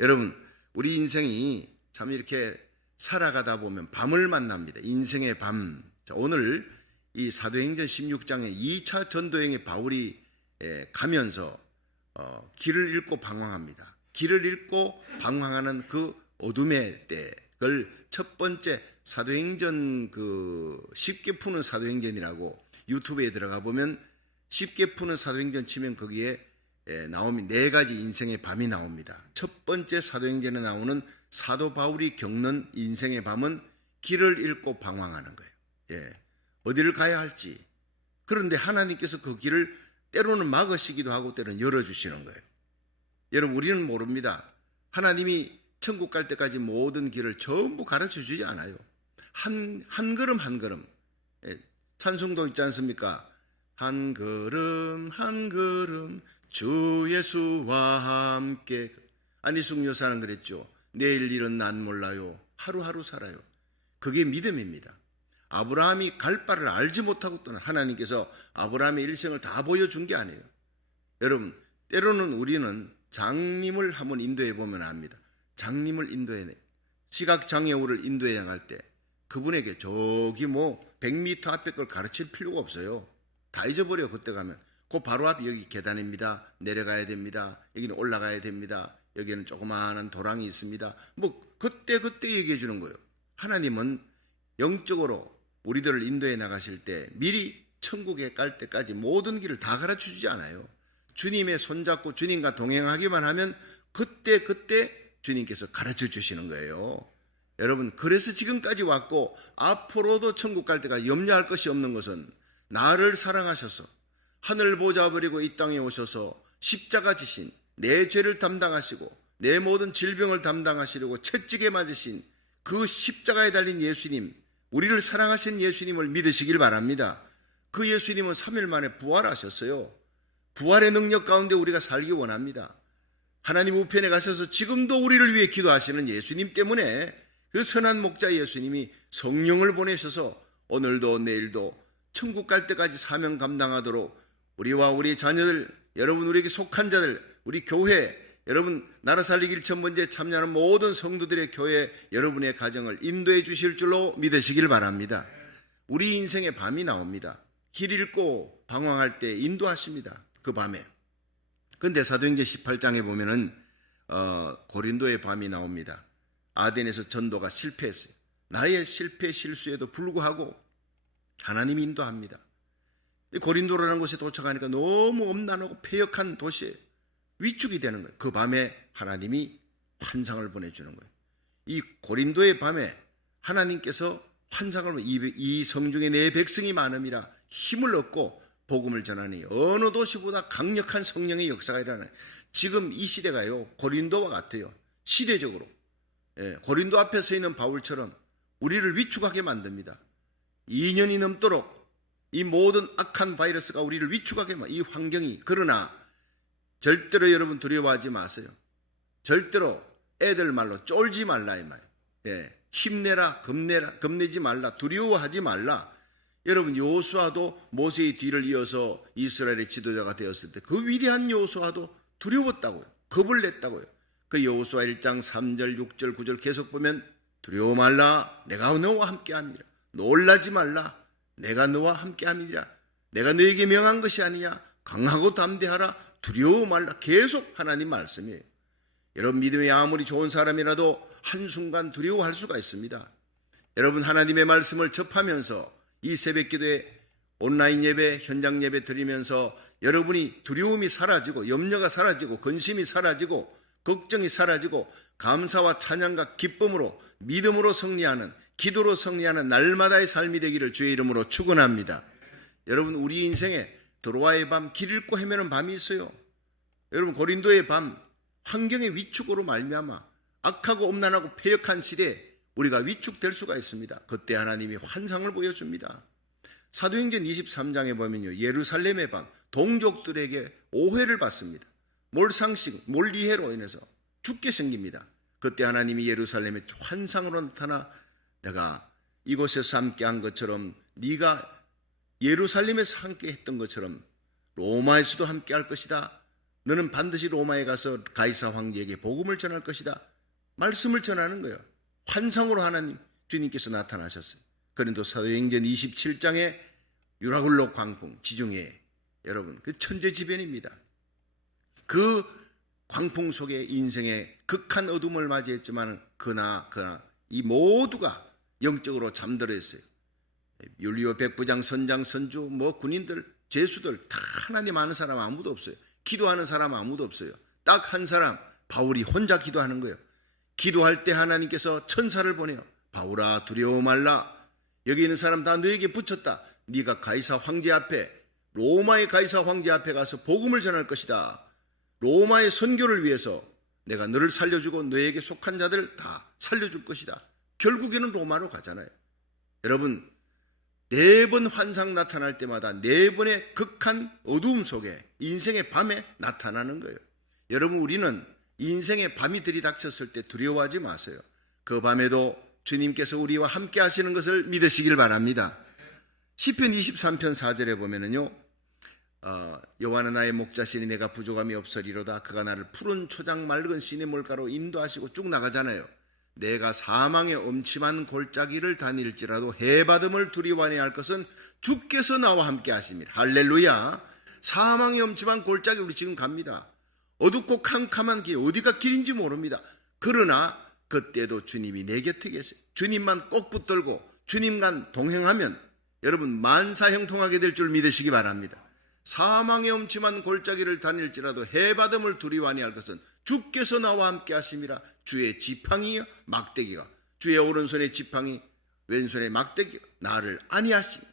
여러분, 우리 인생이 참 이렇게 살아가다 보면 밤을 만납니다. 인생의 밤. 자, 오늘 이 사도행전 16장의 2차 전도행에 바울이 가면서 길을 잃고 방황합니다. 길을 잃고 방황하는 그 어둠의 때를 첫 번째 사도행전 쉽게 푸는 사도행전이라고 유튜브에 들어가 보면 쉽게 푸는 사도행전 치면 거기에 나오면 4가지 인생의 밤이 나옵니다. 첫 번째 사도행전에 나오는 사도 바울이 겪는 인생의 밤은 길을 잃고 방황하는 거예요. 어디를 가야 할지. 그런데 하나님께서 그 길을 때로는 막으시기도 하고 때로는 열어주시는 거예요. 여러분, 우리는 모릅니다. 하나님이 천국 갈 때까지 모든 길을 전부 가르쳐 주지 않아요. 한 걸음 한 걸음. 찬송도 있지 않습니까? 한 걸음 한 걸음 주 예수와 함께. 안희숙 여사는 그랬죠. 내일 일은 난 몰라요. 하루하루 살아요. 그게 믿음입니다. 아브라함이 갈 바를 알지 못하고 또는 하나님께서 아브라함의 일생을 다 보여준 게 아니에요. 여러분, 때로는 우리는 장님을 한번 인도해 보면 압니다. 장님을 시각장애우를 인도해 나갈 때 그분에게 저기 100m 앞에 걸 가르칠 필요가 없어요. 다 잊어버려. 그때 가면 그 바로 앞이 여기 계단입니다. 내려가야 됩니다. 여기는 올라가야 됩니다. 여기는 조그마한 도랑이 있습니다. 그때 얘기해 주는 거예요. 하나님은 영적으로 우리들을 인도해 나가실 때 미리 천국에 갈 때까지 모든 길을 다 가르쳐 주지 않아요. 주님의 손잡고 주님과 동행하기만 하면 그때 주님께서 가르쳐 주시는 거예요. 여러분, 그래서 지금까지 왔고 앞으로도 천국 갈 때까지 염려할 것이 없는 것은 나를 사랑하셔서 하늘 보좌 버리고 이 땅에 오셔서 십자가 지신 내 죄를 담당하시고 내 모든 질병을 담당하시려고 채찍에 맞으신 그 십자가에 달린 예수님, 우리를 사랑하신 예수님을 믿으시길 바랍니다. 그 예수님은 3일 만에 부활하셨어요. 부활의 능력 가운데 우리가 살기 원합니다. 하나님 우편에 가셔서 지금도 우리를 위해 기도하시는 예수님 때문에 그 선한 목자 예수님이 성령을 보내셔서 오늘도 내일도 천국 갈 때까지 사명 감당하도록 우리와 우리 자녀들, 여러분 우리에게 속한 자들, 우리 교회, 여러분 나라 살리기 1,000번째 참여하는 모든 성도들의 교회, 여러분의 가정을 인도해 주실 줄로 믿으시길 바랍니다. 우리 인생의 밤이 나옵니다. 길 잃고 방황할 때 인도하십니다. 그 밤에. 근데 사도행전 18장에 보면은 고린도의 밤이 나옵니다. 아덴에서 전도가 실패했어요. 나의 실패 실수에도 불구하고 하나님이 인도합니다. 고린도라는 곳에 도착하니까 너무 엄난하고 폐역한 도시에 위축이 되는 거예요. 그 밤에 하나님이 환상을 보내주는 거예요. 이 고린도의 밤에 하나님께서 환상을 이 성중에 내 백성이 많음이라 힘을 얻고 복음을 전하니 어느 도시보다 강력한 성령의 역사가 일어나요. 지금 이 시대가요, 고린도와 같아요. 시대적으로. 고린도 앞에 서 있는 바울처럼 우리를 위축하게 만듭니다. 2년이 넘도록 이 모든 악한 바이러스가 우리를 위축하게 이 환경이. 그러나 절대로 여러분 두려워하지 마세요. 절대로 애들 말로 쫄지 말라 이 말. 힘내라, 겁내지 말라, 두려워하지 말라. 여러분 여호수아도 모세의 뒤를 이어서 이스라엘의 지도자가 되었을 때 그 위대한 여호수아도 두려웠다고요. 겁을 냈다고요. 그 여호수아 1장 3절, 6절, 9절 계속 보면 두려워 말라, 내가 너와 함께함이라. 놀라지 말라, 내가 너와 함께함이라. 내가 너에게 명한 것이 아니냐. 강하고 담대하라, 두려워 말라. 계속 하나님 말씀이에요. 여러분 믿음이 아무리 좋은 사람이라도 한순간 두려워할 수가 있습니다. 여러분 하나님의 말씀을 접하면서 이 새벽기도에 온라인 예배, 현장 예배 드리면서 여러분이 두려움이 사라지고 염려가 사라지고 근심이 사라지고 걱정이 사라지고 감사와 찬양과 기쁨으로 믿음으로 승리하는, 기도로 승리하는 날마다의 삶이 되기를 주의 이름으로 축원합니다. 여러분 우리 인생에 드로아의 밤, 길 잃고 헤매는 밤이 있어요. 여러분 고린도의 밤, 환경의 위축으로 말미암아 악하고 엄난하고 폐역한 시대에 우리가 위축될 수가 있습니다. 그때 하나님이 환상을 보여줍니다. 사도행전 23장에 보면요, 예루살렘의 밤, 동족들에게 오해를 받습니다. 몰상식, 몰이해로 인해서 죽게 생깁니다. 그때 하나님이 예루살렘에 환상으로 나타나 내가 이곳에서 함께한 것처럼 네가 예루살렘에서 함께 했던 것처럼 로마에서도 함께할 것이다. 너는 반드시 로마에 가서 가이사 황제에게 복음을 전할 것이다. 말씀을 전하는 거예요. 환상으로 하나님 주님께서 나타나셨어요. 고린도 사도행전 27장에 유라굴로 광풍 지중해, 여러분 그 천재지변입니다. 그 광풍 속에 인생의 극한 어둠을 맞이했지만 그나 이 모두가 영적으로 잠들어 있어요. 율리오 백부장, 선장, 선주, 군인들, 죄수들 다 하나님 아는 사람 아무도 없어요. 기도하는 사람 아무도 없어요. 딱 한 사람, 바울이 혼자 기도하는 거예요. 기도할 때 하나님께서 천사를 보내요. 바울아 두려워 말라. 여기 있는 사람 다 너에게 붙였다. 네가 가이사 황제 앞에, 로마의 가이사 황제 앞에 가서 복음을 전할 것이다. 로마의 선교를 위해서 내가 너를 살려주고 너에게 속한 자들 다 살려줄 것이다. 결국에는 로마로 가잖아요. 여러분 4번 환상 나타날 때마다 4번의 극한 어두움 속에 인생의 밤에 나타나는 거예요. 여러분 우리는 인생의 밤이 들이닥쳤을 때 두려워하지 마세요. 그 밤에도 주님께서 우리와 함께 하시는 것을 믿으시길 바랍니다. 시편 23편 4절에 보면은요, 여호와는 나의 목자시니 내가 부족함이 없으리로다. 그가 나를 푸른 초장 맑은 시냇물가로 인도하시고 쭉 나가잖아요. 내가 사망의 엄침한 골짜기를 다닐지라도 해바듬을 두려워하니 할 것은 주께서 나와 함께 하십니다. 할렐루야. 사망의 엄침한 골짜기 우리 지금 갑니다. 어둡고 캄캄한 길, 어디가 길인지 모릅니다. 그러나 그때도 주님이 내 곁에 계세요. 주님만 꼭 붙들고 주님과 동행하면 여러분 만사형통하게 될 줄 믿으시기 바랍니다. 사망의 엄침한 골짜기를 다닐지라도 해바듬을 두려워하니 할 것은 주께서 나와 함께 하심이라. 주의 지팡이와 막대기가, 주의 오른손의 지팡이 왼손의 막대기가 나를 안위하시니.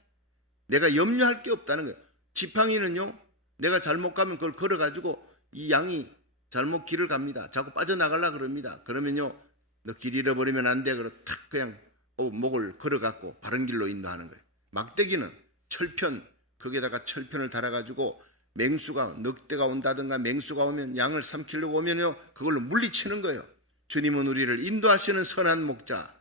내가 염려할 게 없다는 거예요. 지팡이는요, 내가 잘못 가면 그걸 걸어가지고 이 양이 잘못 길을 갑니다. 자꾸 빠져나가려고 그럽니다. 그러면요, 너 길 잃어버리면 안 돼. 그러고 탁 그냥 목을 걸어갖고 바른 길로 인도하는 거예요. 막대기는 철편, 거기에다가 철편을 달아가지고 맹수가, 늑대가 온다든가 맹수가 오면 양을 삼키려고 오면요, 그걸로 물리치는 거예요. 주님은 우리를 인도하시는 선한 목자,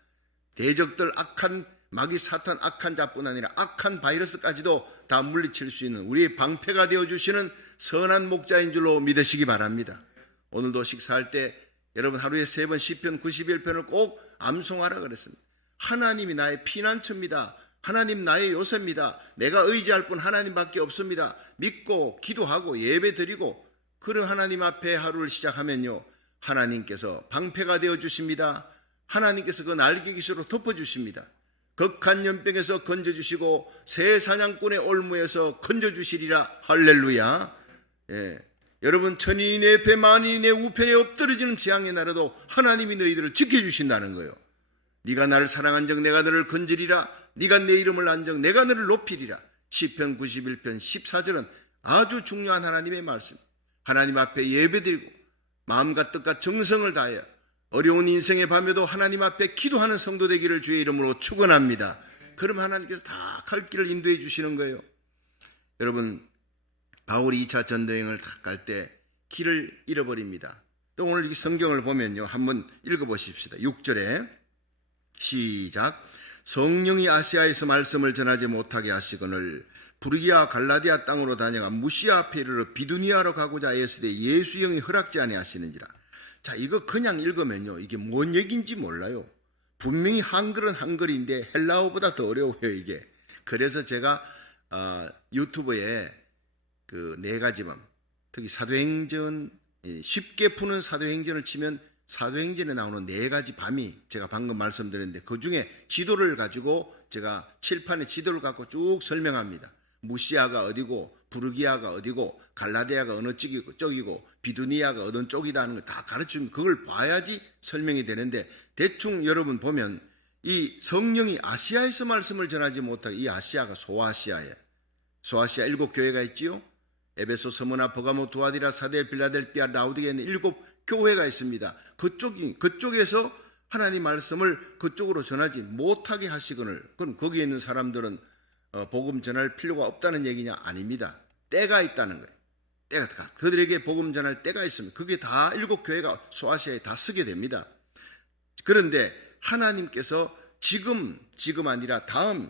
대적들, 악한 마귀 사탄, 악한 자뿐 아니라 악한 바이러스까지도 다 물리칠 수 있는 우리의 방패가 되어주시는 선한 목자인 줄로 믿으시기 바랍니다. 오늘도 식사할 때 여러분 하루에 3번 시편 91편을 꼭 암송하라 그랬습니다. 하나님이 나의 피난처입니다. 하나님 나의 요새입니다. 내가 의지할 분 하나님밖에 없습니다. 믿고 기도하고 예배 드리고 그런 하나님 앞에 하루를 시작하면요, 하나님께서 방패가 되어주십니다. 하나님께서 그 날개깃으로 덮어주십니다. 극한 연병에서 건져주시고 새 사냥꾼의 올무에서 건져주시리라. 할렐루야. 예. 여러분 천인이 내 옆에 만인이 내 우편에 엎드러지는 재앙의 날에도 하나님이 너희들을 지켜주신다는 거예요. 네가 나를 사랑한 적 내가 너를 건지리라. 네가 내 이름을 안 적 내가 너를 높이리라. 시편 91편 14절은 아주 중요한 하나님의 말씀. 하나님 앞에 예배드리고 마음과 뜻과 정성을 다하여 어려운 인생의 밤에도 하나님 앞에 기도하는 성도 되기를 주의 이름으로 축원합니다. 그럼 하나님께서 다 갈 길을 인도해 주시는 거예요. 여러분 바울이 2차 전도여행을 다 갈 때 길을 잃어버립니다. 또 오늘 이 성경을 보면요, 한번 읽어보십시다. 6절에 시작. 성령이 아시아에서 말씀을 전하지 못하게 하시거늘 부르기아 갈라디아 땅으로 다녀가 무시아 앞에 이르러 비두니아로 가고자 하였으되 예수 영이 허락지 아니하시는지라. 자, 이거 그냥 읽으면요, 이게 뭔 얘기인지 몰라요. 분명히 한글은 한글인데 헬라어보다 더 어려워요 이게. 그래서 제가 유튜브에 그 4가지만, 특히 사도행전, 쉽게 푸는 사도행전을 치면 사도행전에 나오는 4가지 밤이 제가 방금 말씀드렸는데 그 중에 지도를 가지고 제가 칠판에 지도를 갖고 쭉 설명합니다. 무시아가 어디고 부르기아가 어디고 갈라디아가 어느 쪽이고 비두니아가 어느 쪽이다 하는 걸 다 가르치면 그걸 봐야지 설명이 되는데, 대충 여러분 보면 이 성령이 아시아에서 말씀을 전하지 못하게, 이 아시아가 소아시아예요. 소아시아 7교회가 있지요. 에베소, 스무나, 버가모, 두아디라, 사데, 빌라델피아, 라우디게에 있는 7교회가 있습니다. 그쪽에서 하나님 말씀을 그쪽으로 전하지 못하게 하시거늘, 그럼 거기에 있는 사람들은 복음 전할 필요가 없다는 얘기냐? 아닙니다. 때가 있다는 거예요. 때가, 그들에게 복음 전할 때가 있습니다. 그게 다 7교회가 소아시아에 다 쓰게 됩니다. 그런데 하나님께서 지금 아니라 다음,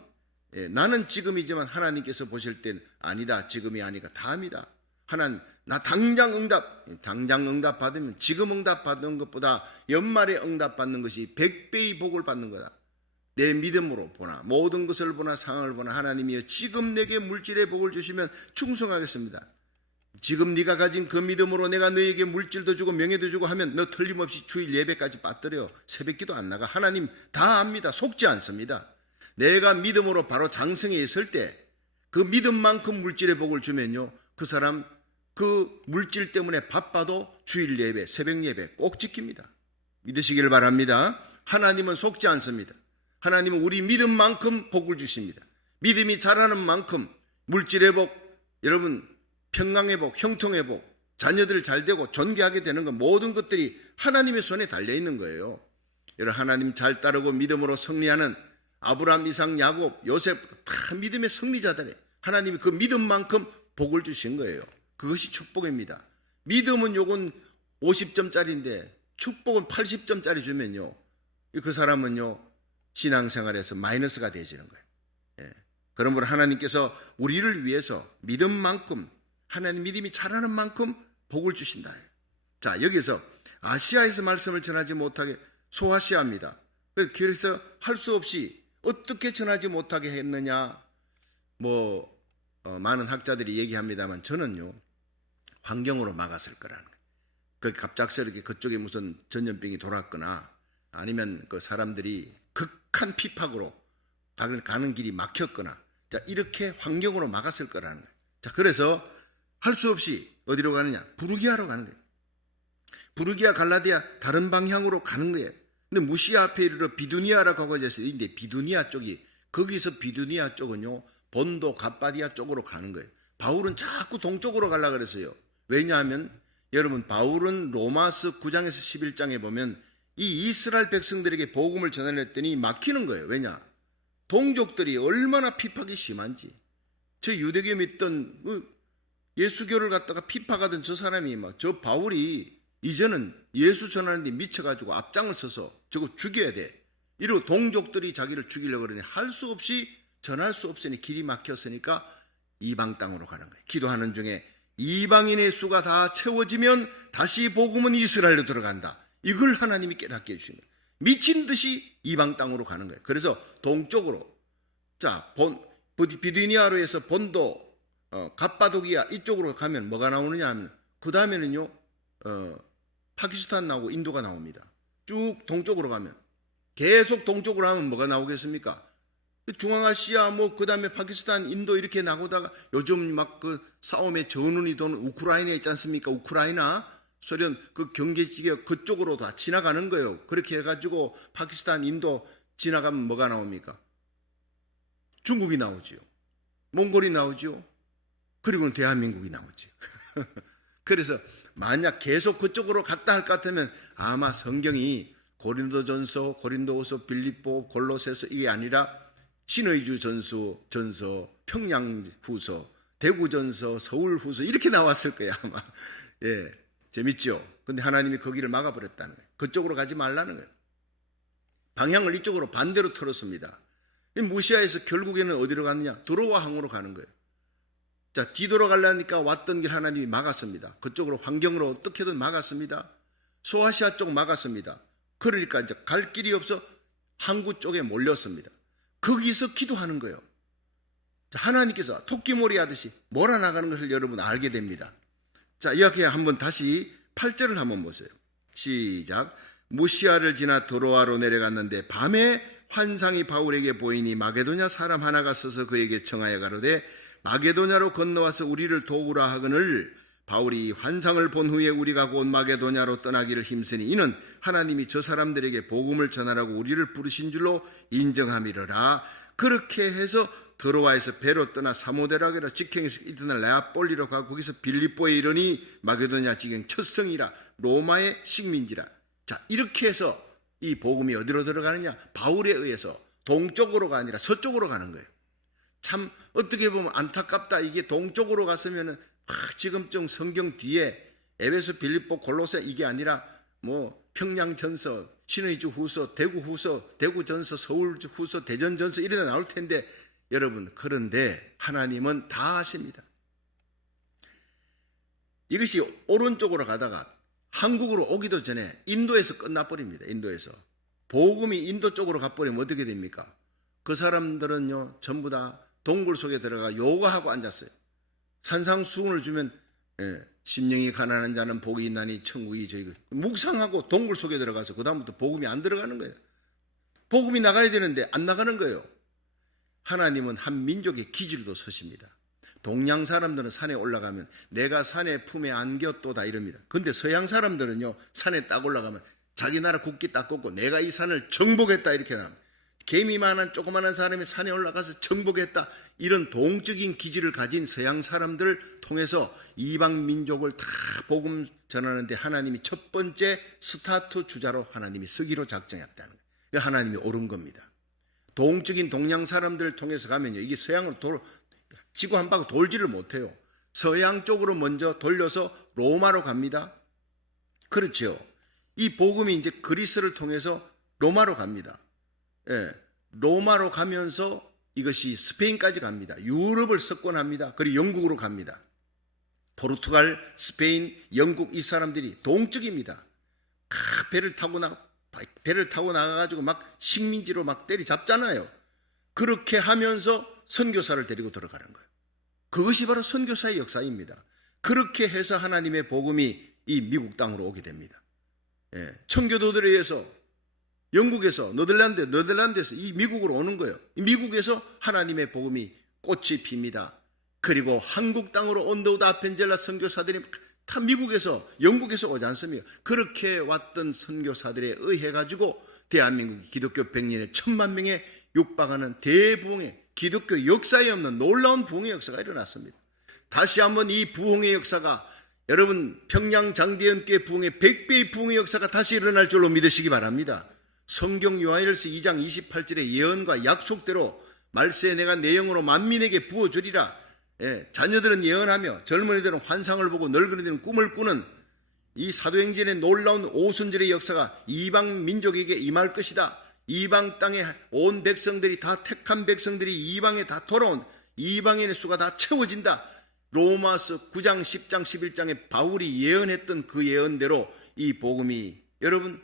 나는 지금이지만 하나님께서 보실 땐 아니다, 지금이 아니라 다음이다. 나 당장 응답 받으면 지금 응답 받는 것보다 연말에 응답 받는 것이 100배의 복을 받는 거다. 내 믿음으로 보나 모든 것을 보나 상황을 보나 하나님이여 지금 내게 물질의 복을 주시면 충성하겠습니다. 지금 네가 가진 그 믿음으로 내가 너에게 물질도 주고 명예도 주고 하면 너 틀림없이 주일 예배까지 빠뜨려 새벽기도 안 나가. 하나님 다 압니다. 속지 않습니다. 내가 믿음으로 바로 장성에 있을 때 그 믿음만큼 물질의 복을 주면요, 그 사람 그 물질 때문에 바빠도 주일 예배, 새벽 예배 꼭 지킵니다. 믿으시기를 바랍니다. 하나님은 속지 않습니다. 하나님은 우리 믿음만큼 복을 주십니다. 믿음이 자라는 만큼 물질의 복, 여러분 평강의 복, 형통의 복, 자녀들 잘 되고 존귀하게 되는 것, 모든 것들이 하나님의 손에 달려있는 거예요. 여러분 하나님 잘 따르고 믿음으로 승리하는 아브라함, 이삭, 야곱, 요셉 다 믿음의 승리자들이에요. 하나님이 그 믿음만큼 복을 주신 거예요. 그것이 축복입니다. 믿음은 요건 50점짜리인데 축복은 80점짜리 주면요, 그 사람은요 신앙생활에서 마이너스가 되어지는 거예요. 예. 그러므로 하나님께서 우리를 위해서 믿음만큼, 하나님 믿음이 자라는 만큼 복을 주신다. 자, 여기서 아시아에서 말씀을 전하지 못하게 소아시아입니다. 그래서 할 수 없이 어떻게 전하지 못하게 했느냐, 많은 학자들이 얘기합니다만 저는요 환경으로 막았을 거라는 거예요. 그 갑작스럽게 그쪽에 무슨 전염병이 돌았거나 아니면 그 사람들이 극한 핍박으로 가는 길이 막혔거나, 자, 이렇게 환경으로 막았을 거라는 거예요. 자, 그래서 할 수 없이 어디로 가느냐? 부르기아로 가는 거예요. 부르기아, 갈라디아 다른 방향으로 가는 거예요. 근데 무시아 앞에 이르러 비두니아라고 하고 있어요. 근데 비두니아 쪽이, 거기서 비두니아 쪽은요 본도 갑바디아 쪽으로 가는 거예요. 바울은 자꾸 동쪽으로 가려고 그랬어요. 왜냐하면 여러분 바울은 로마서 9장에서 11장에 보면 이 이스라엘 백성들에게 복음을 전하랬더니 막히는 거예요. 왜냐? 동족들이 얼마나 핍박이 심한지. 저 유대교 믿던 예수교를 갖다가 핍박하던 저 사람이 저 바울이 이제는 예수 전하는데 미쳐가지고 앞장을 서서 저거 죽여야 돼. 이러고 동족들이 자기를 죽이려고 그러니 할 수 없이 전할 수 없으니 길이 막혔으니까 이방 땅으로 가는 거예요. 기도하는 중에 이방인의 수가 다 채워지면 다시 복음은 이스라엘로 들어간다. 이걸 하나님이 깨닫게 해주신 거예요. 미친 듯이 이방 땅으로 가는 거예요. 그래서 동쪽으로, 자, 비두니아로 해서 본도, 갑바도기아 이쪽으로 가면 뭐가 나오느냐 하면 그 다음에는요 파키스탄 나오고 인도가 나옵니다. 쭉 동쪽으로 가면, 계속 동쪽으로 하면 뭐가 나오겠습니까? 중앙아시아 그 다음에 파키스탄, 인도 이렇게 나오다가 요즘 막 그 싸움의 전운이 도는 우크라이나 있지 않습니까? 우크라이나 소련 그 경계지역 그쪽으로 다 지나가는 거예요. 그렇게 해가지고 파키스탄, 인도 지나가면 뭐가 나옵니까? 중국이 나오지요. 몽골이 나오죠. 그리고는 대한민국이 나오죠. 그래서 만약 계속 그쪽으로 갔다 할 것 같으면 아마 성경이 고린도전서, 고린도후서, 빌립보, 골로새서 이게 아니라 신의주 전서, 평양후서, 대구전서, 서울후서 이렇게 나왔을 거야 아마. 예, 재밌죠? 근데 하나님이 거기를 막아버렸다는 거예요. 그쪽으로 가지 말라는 거예요. 방향을 이쪽으로 반대로 틀었습니다. 무시아에서 결국에는 어디로 갔느냐? 드로아 항으로 가는 거예요. 자, 뒤돌아가려니까 왔던 길 하나님이 막았습니다. 그쪽으로 환경으로 어떻게든 막았습니다. 소아시아 쪽 막았습니다. 그러니까 이제 갈 길이 없어 항구 쪽에 몰렸습니다. 거기서 기도하는 거예요. 자, 하나님께서 토끼몰이 하듯이 몰아나가는 것을 여러분 알게 됩니다. 자, 이렇게 한번 다시 8절을 한번 보세요. 시작. 무시아를 지나 드로아로 내려갔는데 밤에 환상이 바울에게 보이니 마게도냐 사람 하나가 서서 그에게 청하여 가로되 마게도냐로 건너와서 우리를 도우라 하거늘 바울이 환상을 본 후에 우리가 곧 마게도냐로 떠나기를 힘쓰니 이는 하나님이 저 사람들에게 복음을 전하라고 우리를 부르신 줄로 인정함이러라. 그렇게 해서 드로아에서 배로 떠나 사모데락이라 직행에서 이튿날 네아폴리로 가고 거기서 빌립보에 이르니 마게도냐 지경 첫 성이라 로마의 식민지라. 자, 이렇게 해서 이 복음이 어디로 들어가느냐? 바울에 의해서 동쪽으로가 아니라 서쪽으로 가는 거예요. 참 어떻게 보면 안타깝다. 이게 동쪽으로 갔으면은 지금쯤 성경 뒤에 에베소, 빌립보, 골로새 이게 아니라 평양전서, 신의주 후서, 대구 후서, 대구전서, 서울 후서, 대전전서 이런 데 나올 텐데, 여러분, 그런데 하나님은 다 아십니다. 이것이 오른쪽으로 가다가 한국으로 오기도 전에 인도에서 끝나버립니다. 인도에서. 복음이 인도 쪽으로 가버리면 어떻게 됩니까? 그 사람들은요 전부 다 동굴 속에 들어가 요가하고 앉았어요. 산상수훈을 주면 심령이 가난한 자는 복이 있나니 천국이 저희 묵상하고 동굴 속에 들어가서 그 다음부터 복음이 안 들어가는 거예요. 복음이 나가야 되는데 안 나가는 거예요. 하나님은 한 민족의 기질도 서십니다. 동양 사람들은 산에 올라가면 내가 산의 품에 안겼도다 이럽니다. 근데 서양 사람들은요 산에 딱 올라가면 자기 나라 국기 딱 꽂고 내가 이 산을 정복했다 이렇게 나옵니다. 개미만한 조그만한 사람이 산에 올라가서 정복했다 이런 동적인 기질을 가진 서양 사람들을 통해서 이방 민족을 다 복음 전하는데 하나님이 첫 번째 스타트 주자로 하나님이 서기로 작정했다는 거예요. 하나님이 옳은 겁니다. 동적인 동양 사람들을 통해서 가면요 이게 서양으로 지구 한 바퀴 돌지를 못해요. 서양 쪽으로 먼저 돌려서 로마로 갑니다. 그렇죠. 이 복음이 이제 그리스를 통해서 로마로 갑니다. 로마로 가면서 이것이 스페인까지 갑니다. 유럽을 석권합니다. 그리고 영국으로 갑니다. 포르투갈, 스페인, 영국 이 사람들이 동쪽입니다. 배를 타고 나가가지고 막 식민지로 막 때리잡잖아요. 그렇게 하면서 선교사를 데리고 들어가는 거예요. 그것이 바로 선교사의 역사입니다. 그렇게 해서 하나님의 복음이 이 미국 땅으로 오게 됩니다. 청교도들에 의해서 영국에서 네덜란드에서 이 미국으로 오는 거예요. 이 미국에서 하나님의 복음이 꽃이 핍니다. 그리고 한국 땅으로 온더우드 아펜젤라 선교사들이 다 미국에서 영국에서 오지 않습니까? 그렇게 왔던 선교사들에 의해 가지고 대한민국 기독교 100년에 1000만 명에 육박하는 대부흥의 기독교 역사에 없는 놀라운 부흥의 역사가 일어났습니다. 다시 한번 이 부흥의 역사가 여러분 평양 장대연교회 부흥의 100배의 부흥의 역사가 다시 일어날 줄로 믿으시기 바랍니다. 성경 요한일서 2장 28절의 예언과 약속대로 말세에 내가 내 영으로 만민에게 부어주리라. 자녀들은 예언하며 젊은이들은 환상을 보고 늙은이들은 꿈을 꾸는 이 사도행전의 놀라운 오순절의 역사가 이방 민족에게 임할 것이다. 이방 땅에 온 백성들이 다 택한 백성들이 이방에 다 돌아온 이방인의 수가 다 채워진다. 로마서 9장 10장 11장에 바울이 예언했던 그 예언대로 이 복음이 여러분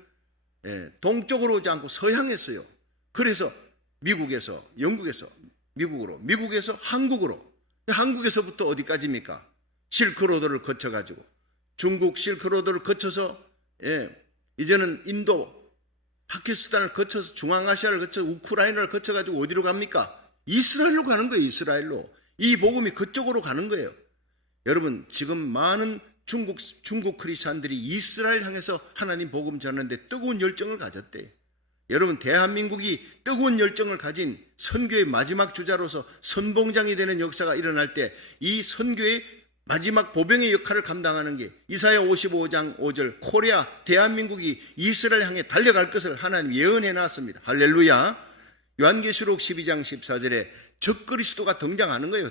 동쪽으로 오지 않고 서향했어요. 그래서 미국에서 영국에서 미국으로 미국에서 한국으로 한국에서부터 어디까지입니까? 실크로드를 거쳐가지고 중국 실크로드를 거쳐서 이제는 인도 파키스탄을 거쳐서 중앙아시아를 거쳐 우크라이나를 거쳐가지고 어디로 갑니까? 이스라엘로 가는 거예요. 이스라엘로. 이 복음이 그쪽으로 가는 거예요. 여러분 지금 많은 중국 크리스찬들이 이스라엘 향해서 하나님 복음 전하는데 뜨거운 열정을 가졌대요. 여러분 대한민국이 뜨거운 열정을 가진 선교의 마지막 주자로서 선봉장이 되는 역사가 일어날 때 이 선교의 마지막 보병의 역할을 감당하는 게 이사야 55장 5절 코리아 대한민국이 이스라엘 향해 달려갈 것을 하나님 예언해 놨습니다. 할렐루야. 요한계시록 12장 14절에 적그리스도가 등장하는 거예요.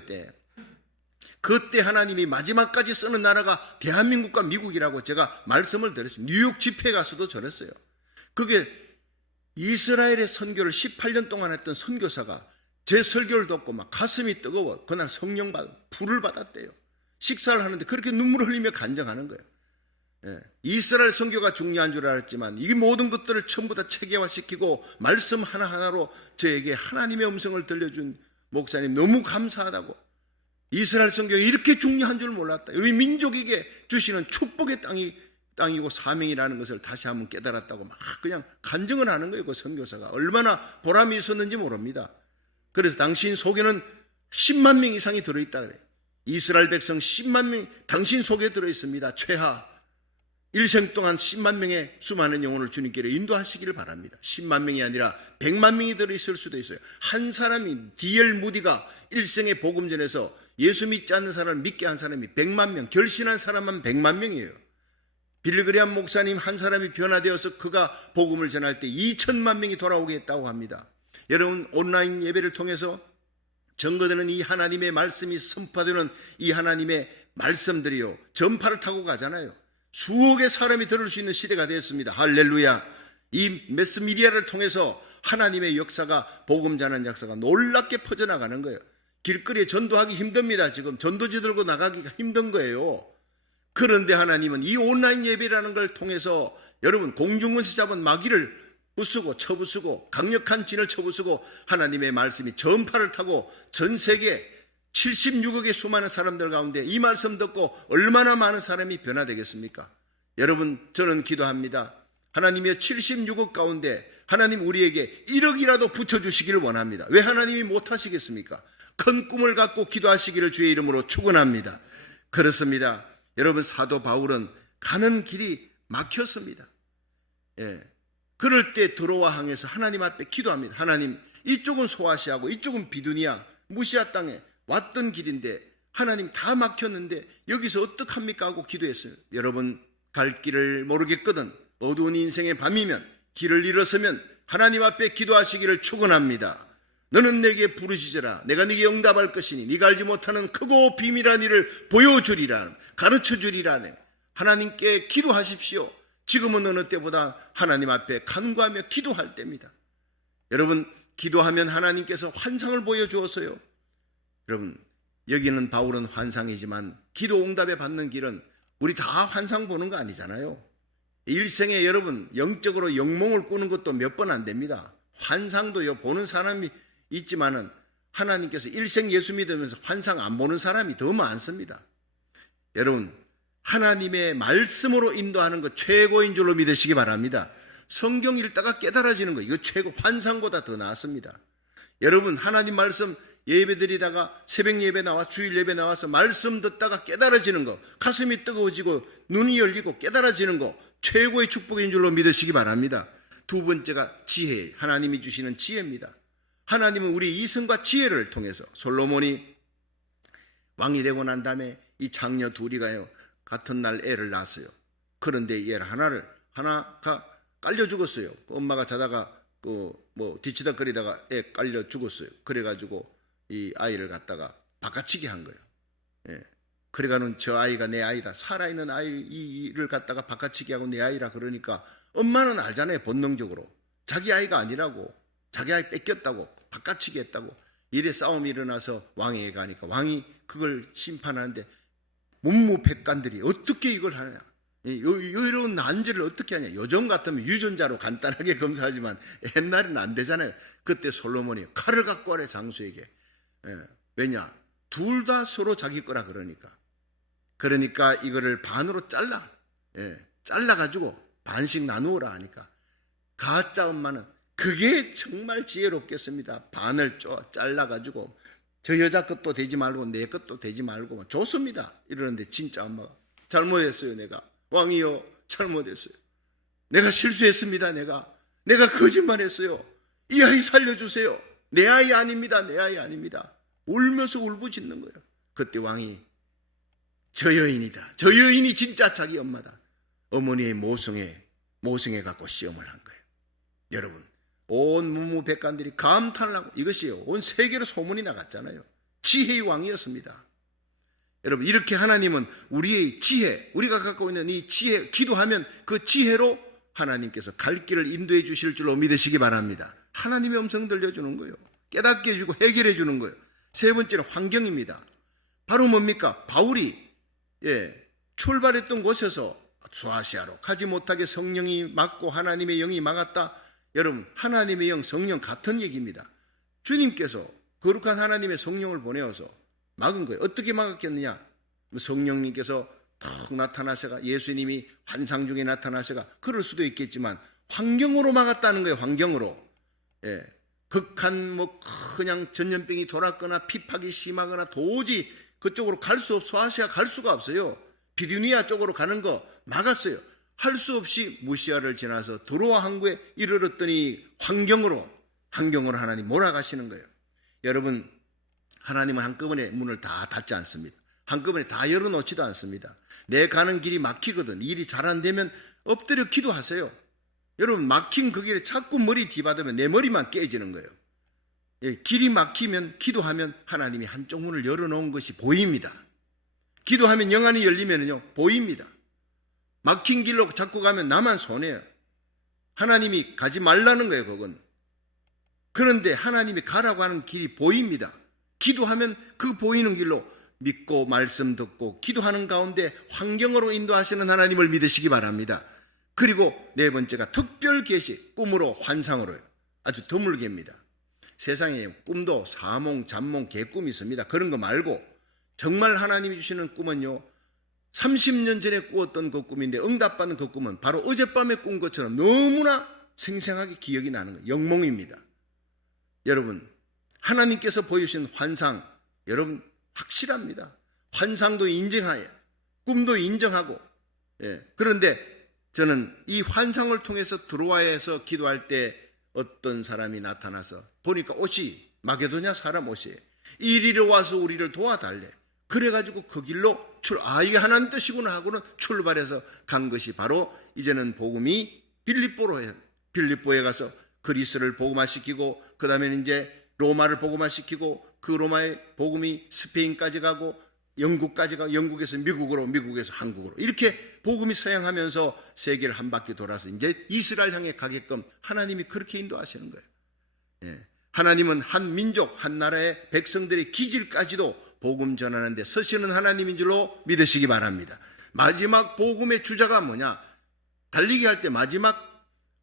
그때 하나님이 마지막까지 쓰는 나라가 대한민국과 미국이라고 제가 말씀을 드렸습니다. 뉴욕 집회 가서도 전했어요. 그게 이스라엘의 선교를 18년 동안 했던 선교사가 제 설교를 듣고 막 가슴이 뜨거워 그날 성령 불을 받았대요. 식사를 하는데 그렇게 눈물을 흘리며 간증하는 거예요. 이스라엘 선교가 중요한 줄 알았지만 이 모든 것들을 전부 다 체계화시키고 말씀 하나하나로 저에게 하나님의 음성을 들려준 목사님 너무 감사하다고. 이스라엘 선교가 이렇게 중요한 줄 몰랐다. 우리 민족에게 주시는 축복의 땅이고 사명이라는 것을 다시 한번 깨달았다고 막 그냥 간증을 하는 거예요. 그 선교사가 얼마나 보람이 있었는지 모릅니다. 그래서 당신 속에는 10만 명 이상이 들어있다 그래요. 이스라엘 백성 10만 명 당신 속에 들어있습니다. 최하 일생 동안 10만 명의 수많은 영혼을 주님께로 인도하시기를 바랍니다. 10만 명이 아니라 100만 명이 들어있을 수도 있어요. 한 사람이 D.L. 무디가 일생의 복음 전에서 예수 믿지 않는 사람을 믿게 한 사람이 100만 명, 결신한 사람만 100만 명이에요. 빌리그리암 목사님 한 사람이 변화되어서 그가 복음을 전할 때 2천만 명이 돌아오게 했다고 합니다. 여러분 온라인 예배를 통해서 증거되는 이 하나님의 말씀이 선포되는 이 하나님의 말씀들이요 전파를 타고 가잖아요. 수억의 사람이 들을 수 있는 시대가 되었습니다. 할렐루야. 이 매스미디어를 통해서 하나님의 역사가 복음 전하는 역사가 놀랍게 퍼져나가는 거예요. 길거리에 전도하기 힘듭니다. 지금 전도지 들고 나가기가 힘든 거예요. 그런데 하나님은 이 온라인 예배라는 걸 통해서 여러분 공중권세 잡은 마귀를 부수고 쳐부수고 강력한 진을 쳐부수고 하나님의 말씀이 전파를 타고 전 세계 76억의 수많은 사람들 가운데 이 말씀 듣고 얼마나 많은 사람이 변화되겠습니까? 여러분, 저는 기도합니다. 하나님의 76억 가운데 하나님 우리에게 1억이라도 붙여주시기를 원합니다. 왜 하나님이 못하시겠습니까? 큰 꿈을 갖고 기도하시기를 주의 이름으로 축원합니다. 그렇습니다. 여러분, 사도 바울은 가는 길이 막혔습니다. 그럴 때 드로아 항에서 하나님 앞에 기도합니다. 하나님, 이쪽은 소아시아고 이쪽은 비두니아 무시아 땅에 왔던 길인데 하나님 다 막혔는데 여기서 어떡합니까 하고 기도했어요. 여러분, 갈 길을 모르겠거든 어두운 인생의 밤이면 길을 잃어서면 하나님 앞에 기도하시기를 축원합니다. 너는 내게 부르시더라. 내가 네게 응답할 것이니 네가 알지 못하는 크고 비밀한 일을 보여주리라, 가르쳐주리라. 하나님께 기도하십시오. 지금은 어느 때보다 하나님 앞에 간구하며 기도할 때입니다. 여러분, 기도하면 하나님께서 환상을 보여주어서요. 여러분, 여기는 바울은 환상이지만 기도 응답에 받는 길은 우리 다 환상 보는 거 아니잖아요. 일생에 여러분 영적으로 영몽을 꾸는 것도 몇 번 안 됩니다. 환상도요 보는 사람이 있지만은 하나님께서 일생 예수 믿으면서 환상 안 보는 사람이 더 많습니다. 여러분, 하나님의 말씀으로 인도하는 것 최고인 줄로 믿으시기 바랍니다. 성경 읽다가 깨달아지는 거 이거 최고, 환상보다 더 나았습니다. 여러분, 하나님 말씀 예배 드리다가 새벽 예배 나와 주일 예배 나와서 말씀 듣다가 깨달아지는 거, 가슴이 뜨거워지고 눈이 열리고 깨달아지는 거 최고의 축복인 줄로 믿으시기 바랍니다. 두 번째가 지혜, 하나님이 주시는 지혜입니다. 하나님은 우리 이성과 지혜를 통해서 솔로몬이 왕이 되고 난 다음에 이 장녀 둘이가요 같은 날 애를 낳았어요. 그런데 얘 하나가 깔려 죽었어요. 엄마가 자다가 뒤치다거리다가 애 깔려 죽었어요. 그래가지고 이 아이를 갖다가 바꿔치기 한 거예요. 그래가는 저 아이가 내 아이다. 살아있는 아이를 갖다가 바꿔치기 하고 내 아이라 그러니까 엄마는 알잖아요. 본능적으로 자기 아이가 아니라고, 자기 아이 뺏겼다고 바꿔치기 했다고. 이래 싸움이 일어나서 왕에게 가니까 왕이 그걸 심판하는데 문무백관들이 어떻게 이걸 하느냐, 이런 난제를 어떻게 하냐. 요즘 같으면 유전자로 간단하게 검사하지만 옛날에는 안 되잖아요. 그때 솔로몬이 칼을 갖고 와래 장수에게. 왜냐, 둘 다 서로 자기 거라 그러니까 이거를 반으로 잘라가지고 반씩 나누어라 하니까 가짜 엄마는 그게 정말 지혜롭겠습니다. 반을 잘라가지고 저 여자 것도 되지 말고 내 것도 되지 말고 좋습니다 이러는데 진짜 엄마가 잘못했어요. 내가 왕이요 잘못했어요. 내가 실수했습니다. 내가 거짓말했어요. 이 아이 살려주세요. 내 아이 아닙니다. 내 아이 아닙니다. 울면서 울부짖는 거예요. 그때 왕이 저 여인이다. 저 여인이 진짜 자기 엄마다. 어머니의 모성애 갖고 시험을 한 거예요. 여러분, 온 문무백관들이 감탄을 하고 이것이요 온 세계로 소문이 나갔잖아요. 지혜의 왕이었습니다. 여러분, 이렇게 하나님은 우리의 지혜, 우리가 갖고 있는 이 지혜, 기도하면 그 지혜로 하나님께서 갈 길을 인도해 주실 줄로 믿으시기 바랍니다. 하나님의 음성 들려주는 거예요. 깨닫게 해주고 해결해 주는 거예요. 세 번째는 환경입니다. 바로 뭡니까? 바울이 출발했던 곳에서 소아시아로 가지 못하게 성령이 막고 하나님의 영이 막았다. 여러분, 하나님의 영, 성령 같은 얘기입니다. 주님께서 거룩한 하나님의 성령을 보내어서 막은 거예요. 어떻게 막았겠느냐? 성령님께서 턱 나타나셔가, 예수님이 환상 중에 나타나셔가, 그럴 수도 있겠지만 환경으로 막았다는 거예요. 환경으로. 극한 그냥 전염병이 돌았거나 피팍이 심하거나 도저히 그쪽으로 소아시아 갈 수가 없어요. 비두니아 쪽으로 가는 거 막았어요. 할 수 없이 무시아를 지나서 드로아 항구에 이르렀더니 환경으로 하나님 몰아가시는 거예요. 여러분, 하나님은 한꺼번에 문을 다 닫지 않습니다. 한꺼번에 다 열어놓지도 않습니다. 내 가는 길이 막히거든. 일이 잘 안 되면 엎드려 기도하세요. 여러분, 막힌 그 길에 자꾸 머리 뒤받으면 내 머리만 깨지는 거예요. 길이 막히면 기도하면 하나님이 한쪽 문을 열어놓은 것이 보입니다. 기도하면 영안이 열리면요 보입니다. 막힌 길로 자꾸 가면 나만 손해요. 하나님이 가지 말라는 거예요. 그건. 그런데 하나님이 가라고 하는 길이 보입니다. 기도하면 그 보이는 길로 믿고 말씀 듣고 기도하는 가운데 환경으로 인도하시는 하나님을 믿으시기 바랍니다. 그리고 네 번째가 특별 계시, 꿈으로 환상으로요. 아주 드물게입니다. 세상에 꿈도 사몽, 잠몽, 개꿈이 있습니다. 그런 거 말고 정말 하나님이 주시는 꿈은요, 30년 전에 꾸었던 그 꿈인데 응답받는 그 꿈은 바로 어젯밤에 꾼 것처럼 너무나 생생하게 기억이 나는 거예요. 영몽입니다. 여러분, 하나님께서 보여주신 환상, 여러분 확실합니다. 환상도 인정하여, 꿈도 인정하고. 그런데 저는 이 환상을 통해서 들어와야 해서 기도할 때 어떤 사람이 나타나서 보니까 옷이 마게도냐 사람 옷이에요. 이리로 와서 우리를 도와달래. 그래가지고 그 길로 이게 하나님 뜻이구나 하고는 출발해서 간 것이 바로 이제는 복음이 빌립보에 가서 그리스를 복음화시키고, 그 다음에는 이제 로마를 복음화시키고, 그 로마의 복음이 스페인까지 가고, 영국까지 가고, 영국에서 미국으로, 미국에서 한국으로, 이렇게 복음이 서양하면서 세계를 한 바퀴 돌아서 이제 이스라엘 향해 가게끔 하나님이 그렇게 인도하시는 거예요. 하나님은 한 민족, 한 나라의 백성들의 기질까지도 복음 전하는 데 서시는 하나님인 줄로 믿으시기 바랍니다. 마지막 복음의 주자가 뭐냐? 달리기 할 때 마지막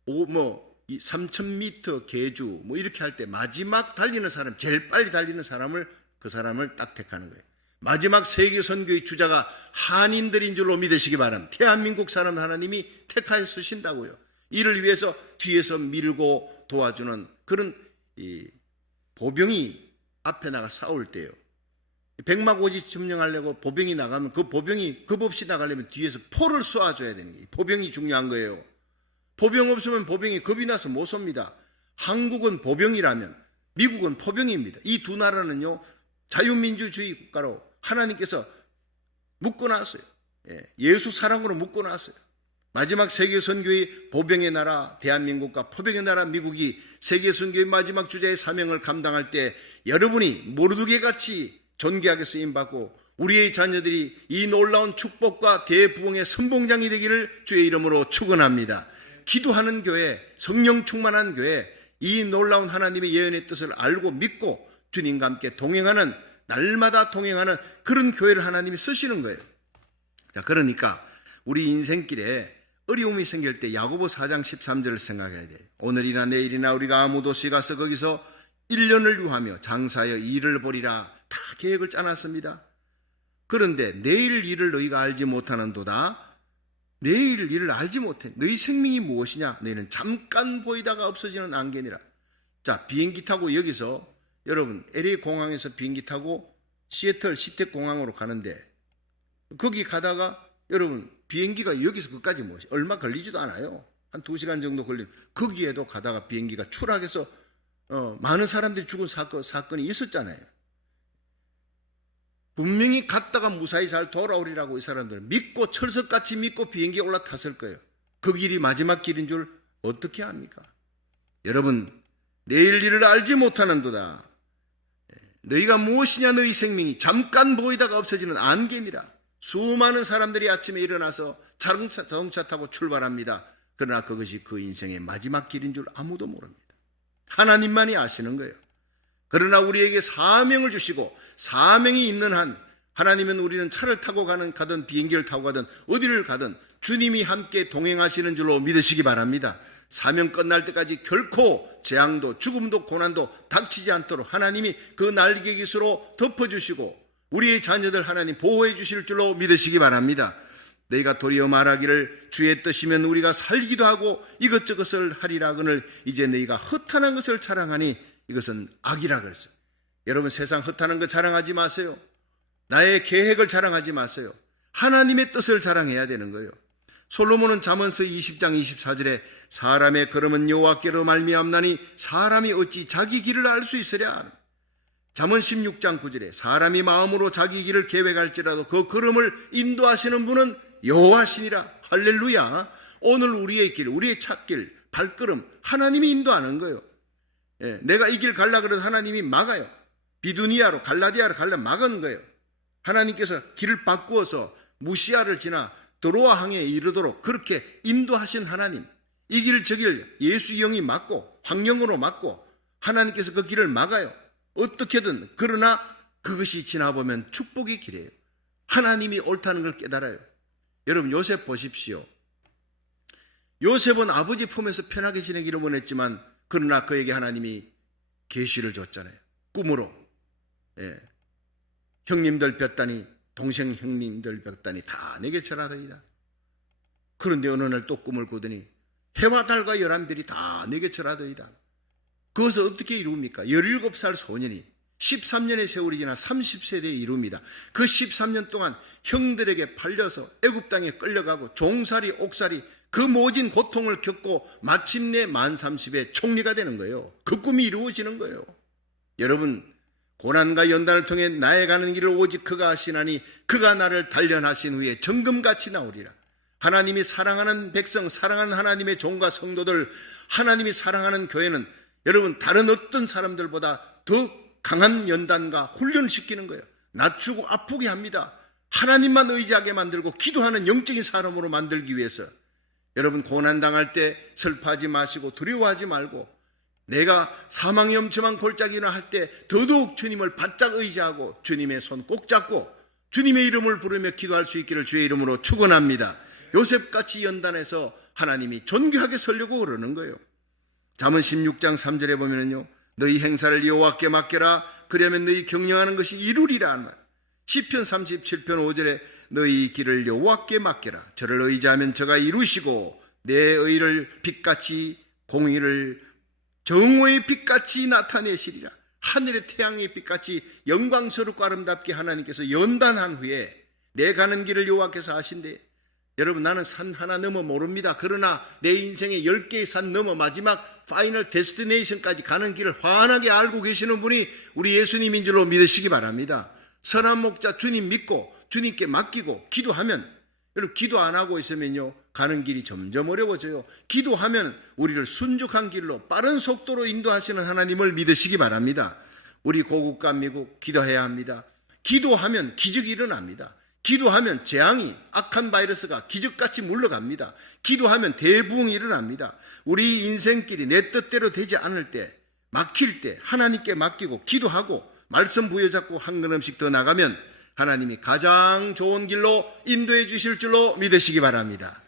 3000m 계주 이렇게 할 때 마지막 달리는 사람, 제일 빨리 달리는 사람을, 그 사람을 딱 택하는 거예요. 마지막 세계 선교의 주자가 한인들인 줄로 믿으시기 바랍니다. 대한민국 사람 하나님이 택하여 쓰신다고요. 이를 위해서 뒤에서 밀고 도와주는 그런 보병이 앞에 나가 싸울 때요, 백마고지 점령하려고 보병이 나가면 그 보병이 겁없이 나가려면 뒤에서 포를 쏘아줘야 되는 거예요. 보병이 중요한 거예요. 보병 없으면 보병이 겁이 나서 못 쏩니다. 한국은 보병이라면 미국은 포병입니다. 이 두 나라는요, 자유민주주의 국가로 하나님께서 묶어놨어요. 예수 사랑으로 묶어놨어요. 마지막 세계 선교의 보병의 나라 대한민국과 포병의 나라 미국이 세계 선교의 마지막 주자의 사명을 감당할 때 여러분이 모르드게같이 존귀하게 쓰임받고 우리의 자녀들이 이 놀라운 축복과 대부흥의 선봉장이 되기를 주의 이름으로 축원합니다. 기도하는 교회, 성령 충만한 교회, 이 놀라운 하나님의 예언의 뜻을 알고 믿고 주님과 함께 동행하는, 날마다 동행하는 그런 교회를 하나님이 쓰시는 거예요. 자, 그러니까 우리 인생길에 어려움이 생길 때 야고보 4장 13절을 생각해야 돼요. 오늘이나 내일이나 우리가 아무 도시에 가서 거기서 1년을 유하며 장사하여 일을 보리라. 다 계획을 짜놨습니다. 그런데 내일 일을 너희가 알지 못하는도다. 내일 일을 알지 못해. 너희 생명이 무엇이냐? 너희는 잠깐 보이다가 없어지는 안개니라. 자, 비행기 타고 여기서 여러분 LA 공항에서 비행기 타고 시애틀 시택 공항으로 가는데, 거기 가다가 여러분 비행기가 여기서 끝까지 얼마 걸리지도 않아요. 한 2시간 정도 걸리는, 거기에도 가다가 비행기가 추락해서 많은 사람들이 죽은 사건이 있었잖아요. 분명히 갔다가 무사히 잘 돌아오리라고 이 사람들은 믿고 철석같이 믿고 비행기에 올라탔을 거예요. 그 길이 마지막 길인 줄 어떻게 압니까? 여러분, 내일 일을 알지 못하는도다. 너희가 무엇이냐? 너희 생명이 잠깐 보이다가 없어지는 안개니라. 수많은 사람들이 아침에 일어나서 자동차 타고 출발합니다. 그러나 그것이 그 인생의 마지막 길인 줄 아무도 모릅니다. 하나님만이 아시는 거예요. 그러나 우리에게 사명을 주시고 사명이 있는 한, 하나님은 우리는 차를 타고 가든 비행기를 타고 가든 어디를 가든 주님이 함께 동행하시는 줄로 믿으시기 바랍니다. 사명 끝날 때까지 결코 재앙도 죽음도 고난도 닥치지 않도록 하나님이 그 날개 깃으로 덮어주시고 우리의 자녀들 하나님 보호해 주실 줄로 믿으시기 바랍니다. 너희가 도리어 말하기를 주의 뜻이면 우리가 살기도 하고 이것저것을 하리라 그늘 이제 너희가 허탄한 것을 자랑하니 이것은 악이라 그랬어요. 여러분, 세상 허탄한 거 자랑하지 마세요. 나의 계획을 자랑하지 마세요. 하나님의 뜻을 자랑해야 되는 거예요. 솔로몬은 잠언서 20장 24절에 사람의 걸음은 여호와께로 말미암나니 사람이 어찌 자기 길을 알 수 있으랴. 잠언 16장 9절에 사람이 마음으로 자기 길을 계획할지라도 그 걸음을 인도하시는 분은 여호와시니라. 할렐루야. 오늘 우리의 길, 우리의 찾길, 발걸음 하나님이 인도하는 거예요. 내가 이 길 갈라 그래도 하나님이 막아요. 비두니아로 갈라디아로 갈라 막은 거예요. 하나님께서 길을 바꾸어서 무시아를 지나 드로아 항에 이르도록 그렇게 인도하신 하나님, 이 길 저 길 예수 영이 막고 황영으로 막고 하나님께서 그 길을 막아요. 어떻게든. 그러나 그것이 지나보면 축복의 길이에요. 하나님이 옳다는 걸 깨달아요. 여러분 요셉 보십시오. 요셉은 아버지 품에서 편하게 지내기를 원했지만 그러나 그에게 하나님이 계시를 줬잖아요. 꿈으로. 형님들 볕다니 동생 형님들 볕다니 다 내게 절하더이다. 그런데 어느 날 또 꿈을 꾸더니 해와 달과 11별이 다 내게 절하더이다. 그것을 어떻게 이룹니까? 17살 소년이 13년의 세월이 지나 30세대에 이룹니다. 그 13년 동안 형들에게 팔려서 애굽 땅에 끌려가고 종살이 옥살이 그 모진 고통을 겪고 마침내 만 30에 총리가 되는 거예요. 그 꿈이 이루어지는 거예요. 여러분 고난과 연단을 통해 나의 가는 길을 오직 그가 하시나니 그가 나를 단련하신 후에 정금같이 나오리라. 하나님이 사랑하는 백성, 사랑하는 하나님의 종과 성도들, 하나님이 사랑하는 교회는 여러분 다른 어떤 사람들보다 더 강한 연단과 훈련을 시키는 거예요. 낮추고 아프게 합니다. 하나님만 의지하게 만들고 기도하는 영적인 사람으로 만들기 위해서. 여러분 고난당할 때 슬퍼하지 마시고 두려워하지 말고 내가 사망의 엄청난 골짜기 일어날 때 더더욱 주님을 바짝 의지하고 주님의 손 꼭 잡고 주님의 이름을 부르며 기도할 수 있기를 주의 이름으로 축원합니다. 요셉같이 연단해서 하나님이 존귀하게 설려고 그러는 거예요. 잠언 16장 3절에 보면요, 너희 행사를 여호와께 맡겨라. 그러면 너희 경영하는 것이 이루리라 하는 말. 시편 37편 5절에 너희 길을 여호와께 맡겨라. 저를 의지하면 저가 이루시고 내 의를 빛같이 공의를 정오의 빛같이 나타내시리라. 하늘의 태양의 빛같이 영광스럽고 아름답게 하나님께서 연단한 후에 내 가는 길을 여호와께서 하신대. 여러분 나는 산 하나 넘어 모릅니다. 그러나 내 인생의 10개의 산 넘어 마지막 파이널 데스티네이션까지 가는 길을 환하게 알고 계시는 분이 우리 예수님인 줄로 믿으시기 바랍니다. 선한 목자 주님 믿고 주님께 맡기고 기도하면, 여러분 기도 안 하고 있으면요 가는 길이 점점 어려워져요. 기도하면 우리를 순죽한 길로 빠른 속도로 인도하시는 하나님을 믿으시기 바랍니다. 우리 고국과 미국 기도해야 합니다. 기도하면 기적이 일어납니다. 기도하면 재앙이, 악한 바이러스가 기적같이 물러갑니다. 기도하면 대부흥이 일어납니다. 우리 인생길이 내 뜻대로 되지 않을 때, 막힐 때 하나님께 맡기고 기도하고 말씀 부여잡고 한 걸음씩 더 나가면 하나님이 가장 좋은 길로 인도해 주실 줄로 믿으시기 바랍니다.